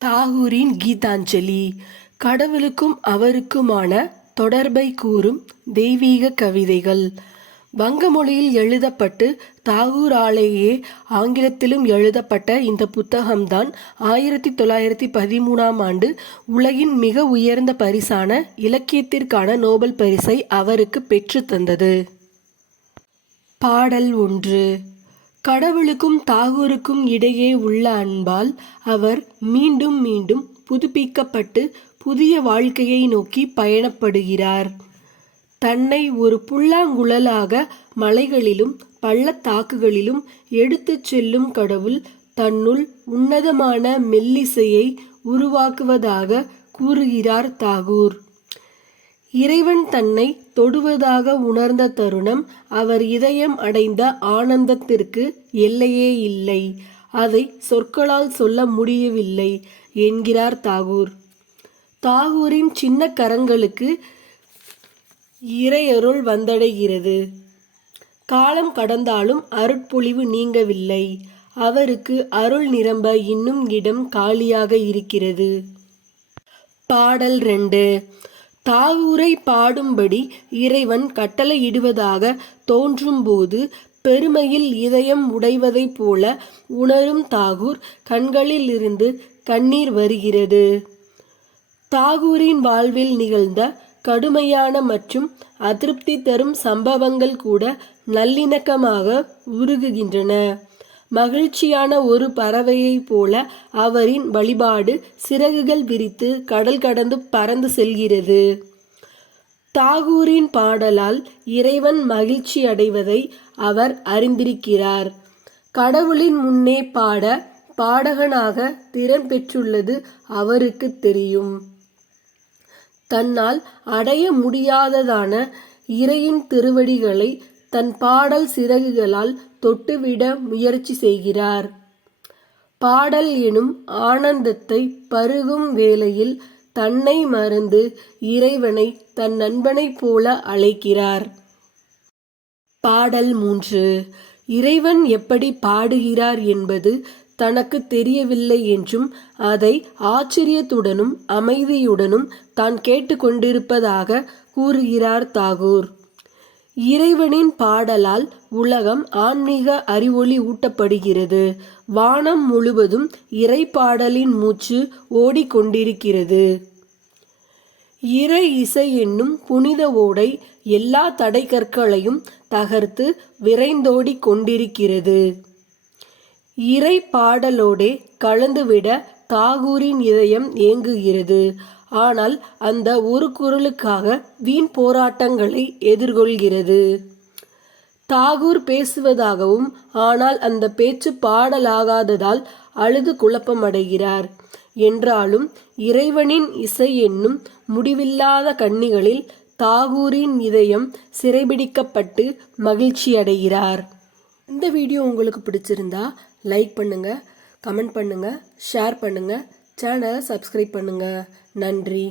தாகூரின் கீதாஞ்சலி கடவுளுக்கும் அவருக்குமான தொடர்பை கூறும் தெய்வீக கவிதைகள். வங்க மொழியில் எழுதப்பட்டு தாகூராலேயே ஆங்கிலத்திலும் எழுதப்பட்ட இந்த புத்தகம்தான் 1913ஆம் ஆண்டு உலகின் மிக உயர்ந்த பரிசான இலக்கியத்திற்கான நோபல் பரிசை அவருக்கு பெற்று தந்தது. பாடல் 1. கடவுளுக்கும் தாகூருக்கும் இடையே உள்ள அன்பால் அவர் மீண்டும் மீண்டும் புதுப்பிக்கப்பட்டு புதிய வாழ்க்கையை நோக்கி பயணப்படுகிறார். தன்னை ஒரு புல்லாங்குழலாக மலைகளிலும் பள்ளத்தாக்குகளிலும் எடுத்துச் செல்லும் கடவுள் தன்னுள் உன்னதமான மெல்லிசையை உருவாக்குவதாக கூறுகிறார் தாகூர். இறைவன் தன்னை தொடுவதாக உணர்ந்த தருணம் அவர் இதயம் அடைந்த ஆனந்தத்திற்கு எல்லையே இல்லை. அதை சொற்களால் சொல்ல முடியவில்லை என்கிறார் தாகூர். தாகூரின் சின்ன கரங்களுக்கு இறையருள் வந்தடைகிறது. காலம் கடந்தாலும் அருட்பொழிவு நீங்கவில்லை. அவருக்கு அருள் நிரம்ப இன்னும் இடம் காலியாக இருக்கிறது. பாடல் 2. தாகூரை பாடும்படி இறைவன் கட்டளையிடுவதாக தோன்றும்போது பெருமையில் இதயம் உடைவதைப் போல உணரும் தாகூர் கண்களில் இருந்து கண்ணீர் வருகிறது. தாகூரின் வாழ்வில் நிகழ்ந்த கடுமையான மற்றும் அதிருப்தி தரும் சம்பவங்கள் கூட நல்லிணக்கமாக உருகுகின்றன. மகிழ்ச்சியான ஒரு பறவையைப் போல அவரின் வழிபாடு சிறகுகள் விரித்து கடல் கடந்து பறந்து செல்கிறது. தாகூரின் பாடலால் இறைவன் மகிழ்ச்சி அடைவதை அவர் அறிந்திருக்கிறார். கடவுளின் முன்னே பாட பாடகனாக திறன் பெற்றுள்ளது அவருக்கு தெரியும். தன்னால் அடைய முடியாததான இறையின் திருவடிகளை தன் பாடல் சிறகுகளால் தொட்டுவிட முயற்சி செய்கிறார். பாடல் எனும் ஆனந்தத்தை பருகும் வேளையில் தன்னை மறந்து இறைவனை தன் நண்பனைப் போல அழைக்கிறார். பாடல் 3. இறைவன் எப்படி பாடுகிறார் என்பது தனக்கு தெரியவில்லை என்றும் அதை ஆச்சரியத்துடனும் அமைதியுடனும் தான் கேட்டுக்கொண்டிருப்பதாக கூறுகிறார் தாகூர். இறைவனின் பாடலால் உலகம் ஆன்மீக அறிவொளி ஊட்டப்படுகிறது. வானம் முழுவதும் இறை பாடலின் மூச்சு ஓடிக்கொண்டிருக்கிறது. இறை இசை என்னும் புனித ஓடை எல்லா தடை கற்களையும் தகர்த்து விரைந்தோடி கொண்டிருக்கிறது. இறை பாடலோடே கலந்துவிட தாகூரின் இதயம் ஏங்குகிறது. ஆனால் அந்த ஒரு குரலுக்காக வீண் போராட்டங்களை எதிர்கொள்கிறது. தாகூர் பேசுவதாகவும் ஆனால் அந்த பேச்சு பாடலாகாததால் அழுது குழப்பமடைகிறார். என்றாலும் இறைவனின் இசை என்னும் முடிவில்லாத கண்ணிகளில் தாகூரின் இதயம் சிறைபிடிக்கப்பட்டு மகிழ்ச்சியடைகிறார். இந்த வீடியோ உங்களுக்கு பிடிச்சிருந்தா லைக் பண்ணுங்க, கமெண்ட் பண்ணுங்க, ஷேர் பண்ணுங்க, சேனலை சப்ஸ்கிரைப் பண்ணுங்க. நன்றி.